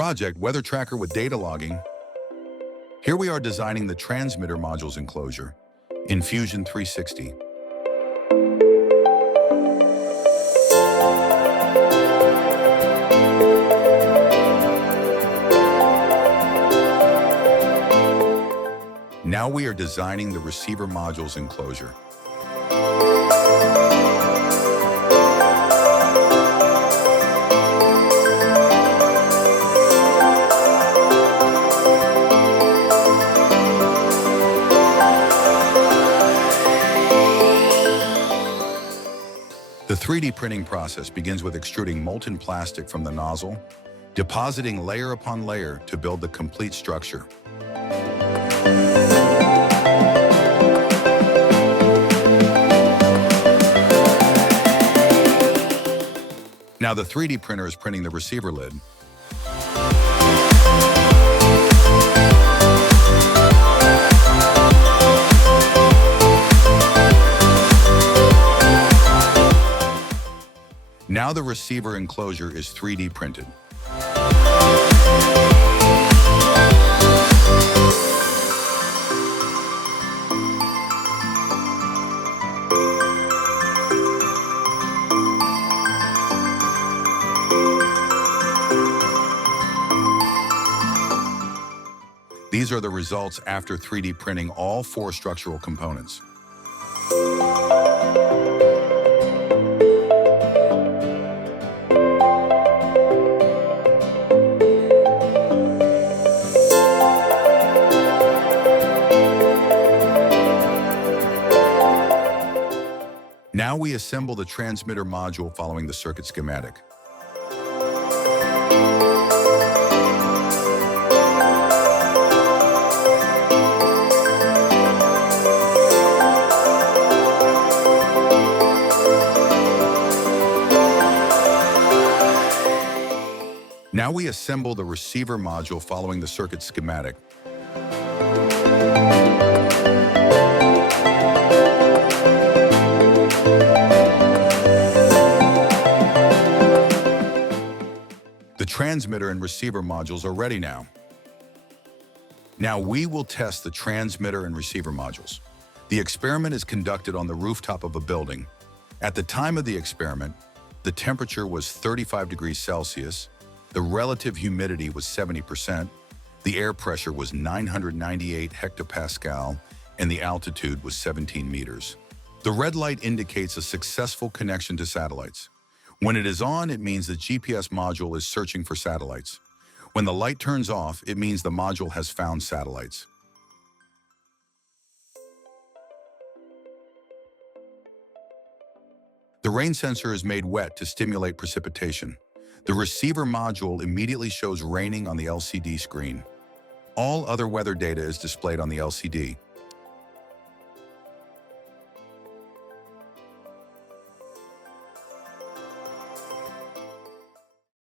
Project Weather Tracker with data logging. Here we are designing the transmitter module's enclosure in Fusion 360. Now we are designing the receiver module's enclosure. The 3D printing process begins with extruding molten plastic from the nozzle, depositing layer upon layer to build the complete structure. Now the 3D printer is printing the receiver lid. Now the receiver enclosure is 3D printed. These are the results after 3D printing all 4 structural components. Now we assemble the transmitter module following the circuit schematic. Now we assemble the receiver module following the circuit schematic. The transmitter and receiver modules are ready now. Now we will test the transmitter and receiver modules. The experiment is conducted on the rooftop of a building. At the time of the experiment, the temperature was 35 degrees Celsius, the relative humidity was 70%, the air pressure was 998 hectopascal, and the altitude was 17 meters. The red light indicates a successful connection to satellites. When it is on, it means the GPS module is searching for satellites. When the light turns off, it means the module has found satellites. The rain sensor is made wet to stimulate precipitation. The receiver module immediately shows raining on the LCD screen. All other weather data is displayed on the LCD.